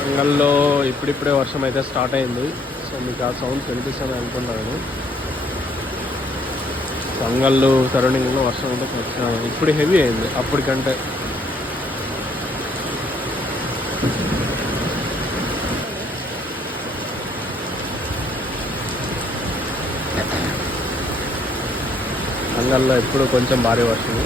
అంగల్లో ఇప్పుడిప్పుడే వర్షం అయితే స్టార్ట్ అయింది. సో మీకు ఆ సౌండ్స్ వినిపిస్తాను అనుకుంటున్నాను. అంగళ్ళు సరౌండింగ్లో వర్షం అయితే ఇప్పుడు హెవీ అయింది అప్పటికంటే. అంగల్లో ఇప్పుడు కొంచెం భారీ వర్షం.